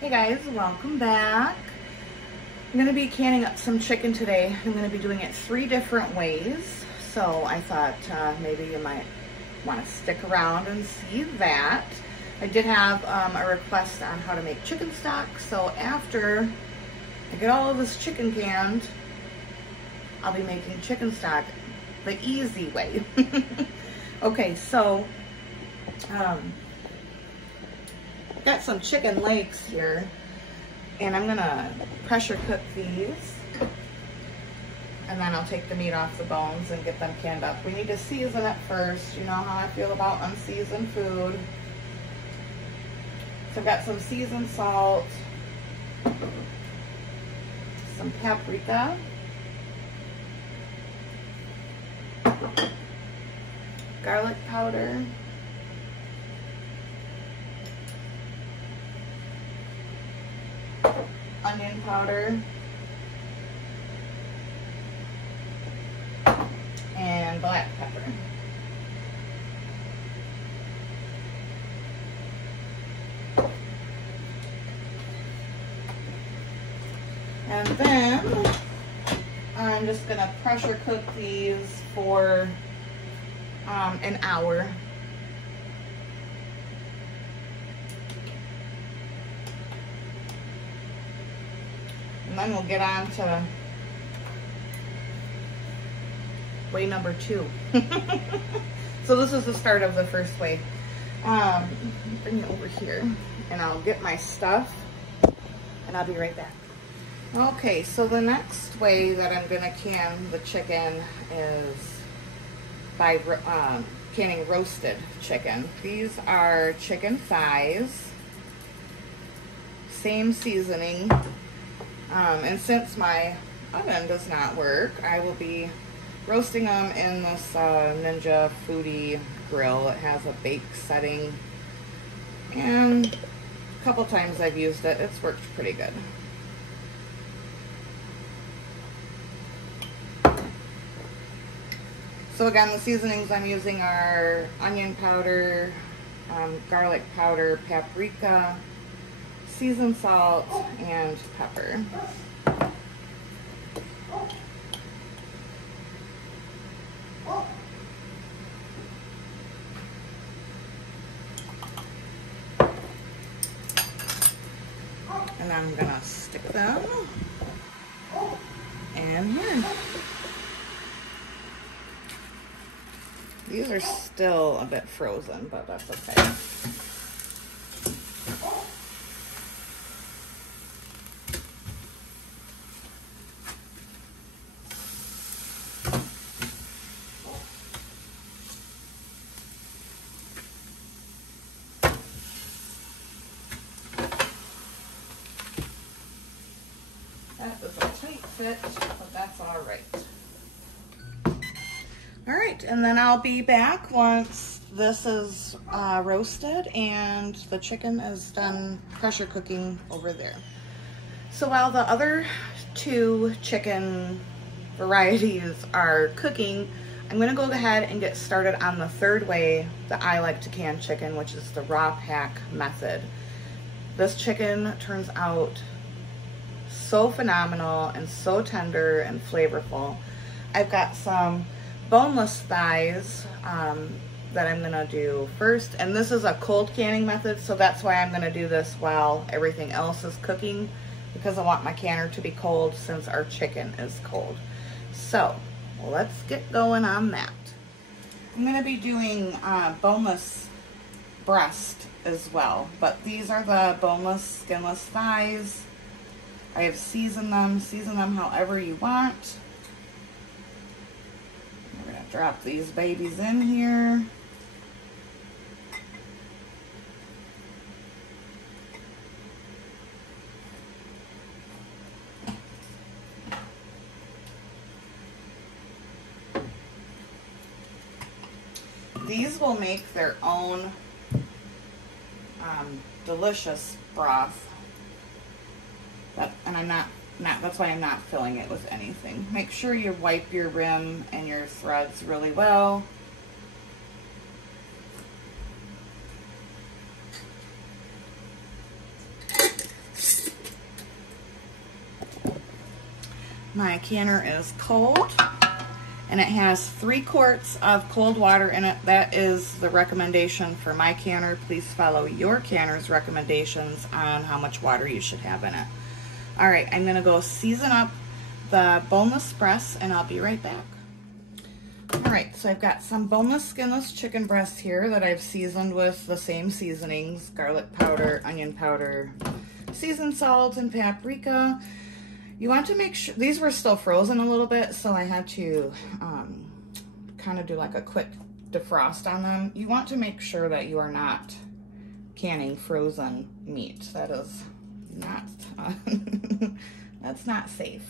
Hey guys, welcome back. I'm going to be canning up some chicken today. I'm going to be doing it 3 different ways. So I thought maybe you might want to stick around and see that. I did have a request on how to make chicken stock. So after I get all of this chicken canned, I'll be making chicken stock the easy way. Okay, so got some chicken legs here, and I'm gonna pressure cook these, and then I'll take the meat off the bones and get them canned up. We need to season it first. You know how I feel about unseasoned food. So I've got some seasoned salt, some paprika, garlic powder, onion powder, and black pepper. And then I'm just gonna pressure cook these for an hour. And then we'll get on to way number 2. So this is the start of the first way. Bring it over here and I'll get my stuff and I'll be right back. Okay, so the next way that I'm gonna can the chicken is by canning roasted chicken. These are chicken thighs, same seasoning. And since my oven does not work, I will be roasting them in this Ninja Foodi grill. It has a bake setting, and a couple times I've used it. It's worked pretty good. So again, the seasonings I'm using are onion powder, garlic powder, paprika, seasoned salt, and pepper. And I'm gonna stick them in here. These are still a bit frozen, but that's okay. That was a tight fit, but that's all right. All right, and then I'll be back once this is roasted and the chicken is done pressure cooking over there. So while the other 2 chicken varieties are cooking, I'm gonna go ahead and get started on the 3rd way that I like to can chicken, which is the raw pack method. This chicken turns out so phenomenal and so tender and flavorful. I've got some boneless thighs that I'm gonna do first, and this is a cold canning method, so that's why I'm gonna do this while everything else is cooking, because I want my canner to be cold since our chicken is cold. So let's get going on that. I'm gonna be doing boneless breast as well, but these are the boneless, skinless thighs. I have seasoned them. Season them however you want. We're gonna drop these babies in here. These will make their own delicious broth. And that's why I'm not filling it with anything. Make sure you wipe your rim and your threads really well. my canner is cold, and it has 3 quarts of cold water in it. That is the recommendation for my canner. Please follow your canner's recommendations on how much water you should have in it. All right, I'm gonna go season up the boneless breasts, and I'll be right back. All right, so I've got some boneless, skinless chicken breasts here that I've seasoned with the same seasonings: garlic powder, onion powder, seasoned salt, and paprika. You want to make sure, these were still frozen a little bit, so I had to kind of do like a quick defrost on them. You want to make sure that you are not canning frozen meat. That is not, that's not safe.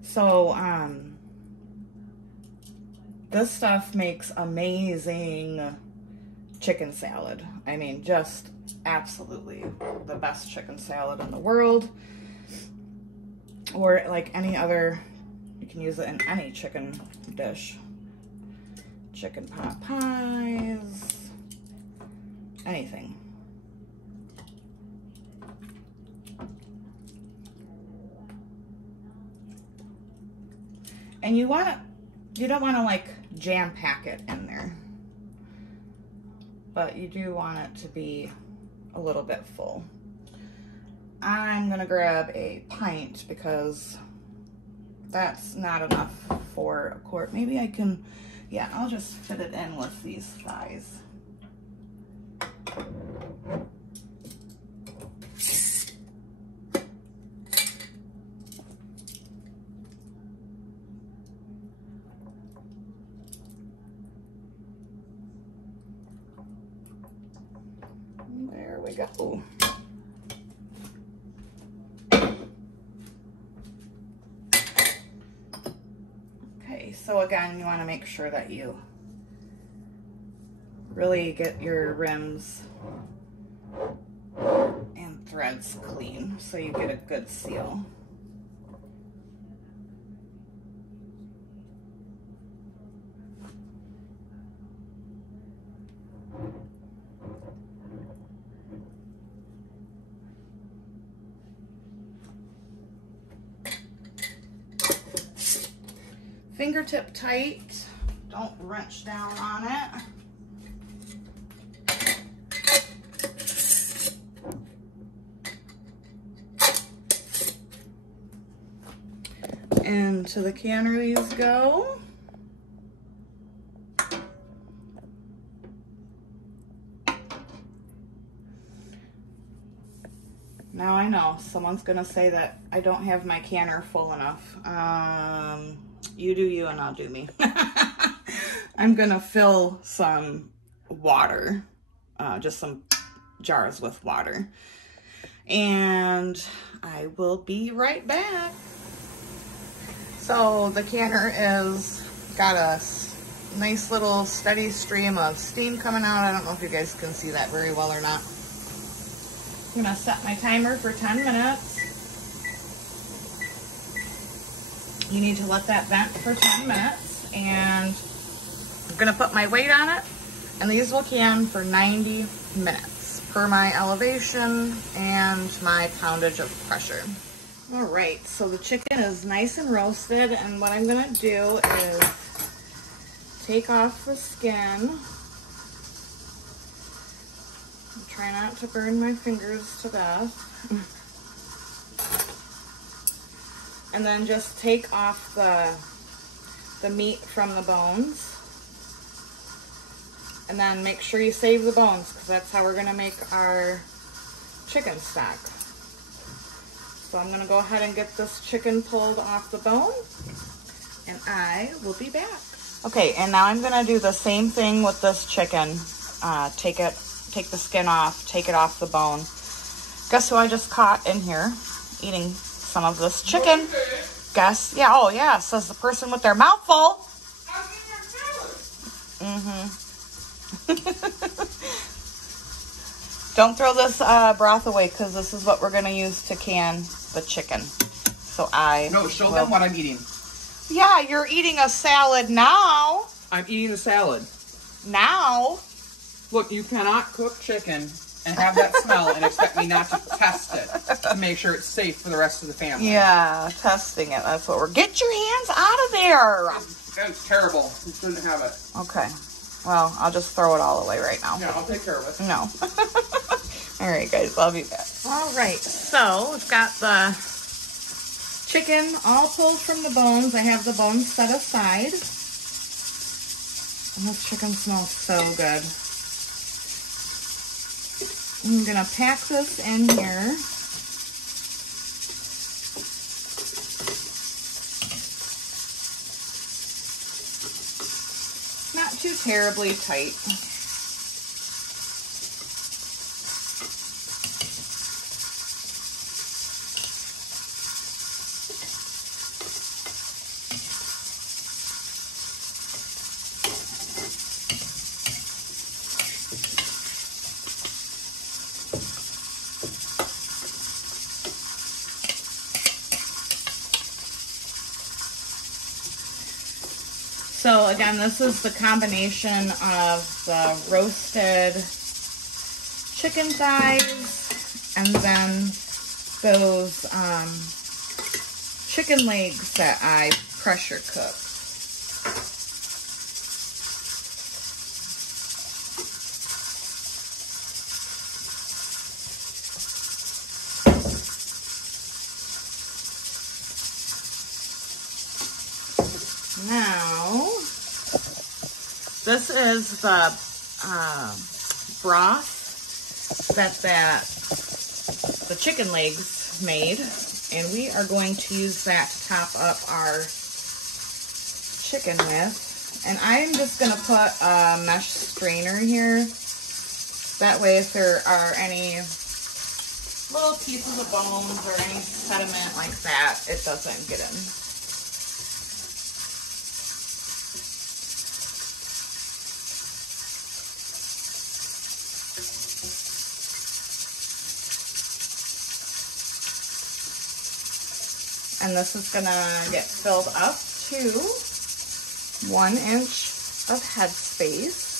So, this stuff makes amazing chicken salad. I mean, just absolutely the best chicken salad in the world. Or like any other, you can use it in any chicken dish. Chicken pot pies, anything. And you don't want to like jam pack it in there, but you do want it to be a little bit full. I'm gonna grab a pint because that's not enough for a quart. Maybe I can, yeah, I'll just fit it in with these thighs. There we go. Okay, so again, you want to make sure that you really get your rims and threads clean so you get a good seal. Fingertip tight, don't wrench down on it. Into the canner these go. Now I know someone's gonna say that I don't have my canner full enough. You do you and I'll do me. I'm gonna fill some water, just some jars with water. And I will be right back. So the canner is got a nice little steady stream of steam coming out. I don't know if you guys can see that very well or not. I'm gonna set my timer for 10 minutes. You need to let that vent for 10 minutes, and I'm gonna put my weight on it, and these will can for 90 minutes per my elevation and my poundage of pressure. All right, so the chicken is nice and roasted, and what I'm gonna do is take off the skin. Try not to burn my fingers to death. And then just take off the meat from the bones. And then make sure you save the bones, because that's how we're gonna make our chicken stock. So I'm gonna go ahead and get this chicken pulled off the bone, and I will be back. Okay, and now I'm gonna do the same thing with this chicken. Take the skin off, take it off the bone. Guess who I just caught in here eating some of this chicken? Guess, yeah, oh yeah, says the person with their mouth full. Don't throw this broth away, because this is what we're gonna use to can the chicken. So No, show them what I'm eating. Yeah, you're eating a salad now. I'm eating a salad. Now. Look, you cannot cook chicken and have that smell and expect me not to test it to make sure it's safe for the rest of the family. Yeah, testing it. That's what we're... Get your hands out of there! It's terrible. You shouldn't have it. Okay. Well, I'll just throw it all away right now. Yeah, I'll take care of it. No. All right, guys. I'll be back. All right. So, we've got the chicken all pulled from the bones. I have the bones set aside. And this chicken smells so good. I'm going to pack this in here. Not too terribly tight. So again, this is the combination of the roasted chicken thighs and then those chicken legs that I pressure cooked. Now, this is the broth that the chicken legs made, and we are going to use that to top up our chicken with. And I'm just going to put a mesh strainer here. That way, if there are any little pieces of bones or any sediment like that, it doesn't get in. And this is gonna get filled up to 1 inch of headspace.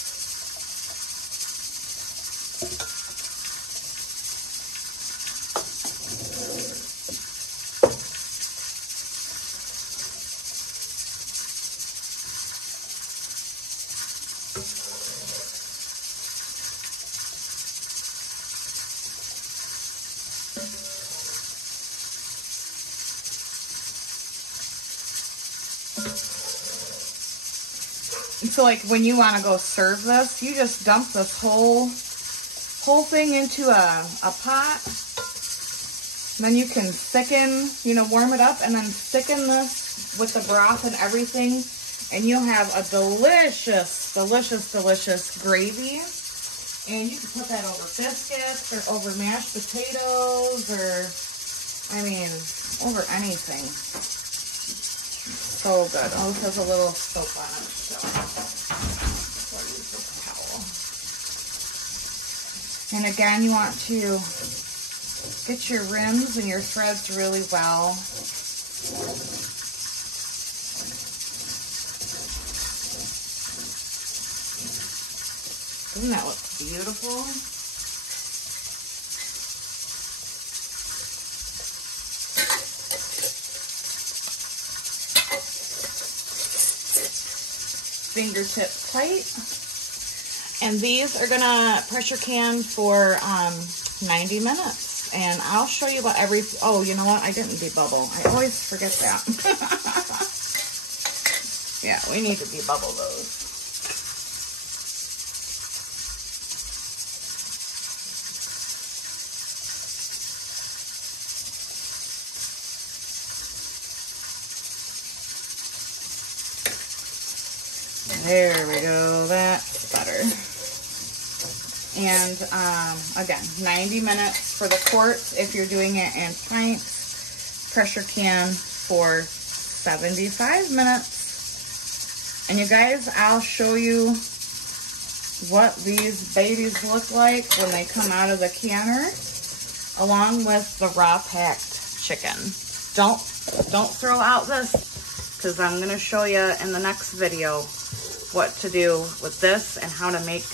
So like when you want to go serve this, you just dump this whole thing into a pot. And then you can thicken, warm it up and then thicken this with the broth and everything. And you'll have a delicious, delicious, delicious gravy. And you can put that over biscuits or over mashed potatoes or, over anything. So good. Oh, this has a little soap on it, so we'll use this towel. And again, you want to get your rims and your threads really well. Doesn't that look beautiful? Fingertip tight. And these are gonna pressure can for 90 minutes. And I'll show you what oh, you know what? I didn't debubble. I always forget that. Yeah, we need to debubble those. There we go, that's better. And again, 90 minutes for the quarts if you're doing it in pints. Pressure can for 75 minutes. And you guys, I'll show you what these babies look like when they come out of the canner, along with the raw packed chicken. Don't throw out this, because I'm going to show you in the next video what to do with this and how to make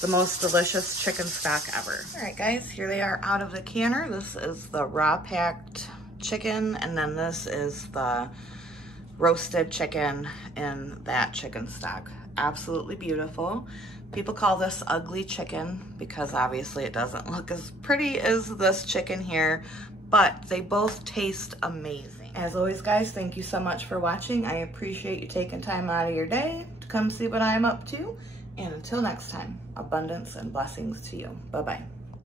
the most delicious chicken stock ever. All right, guys, here they are out of the canner. This is the raw packed chicken, and then this is the roasted chicken in that chicken stock. Absolutely beautiful. People call this ugly chicken because obviously it doesn't look as pretty as this chicken here, but they both taste amazing. As always, guys, thank you so much for watching. I appreciate you taking time out of your day to come see what I'm up to. And until next time, abundance and blessings to you. Bye-bye.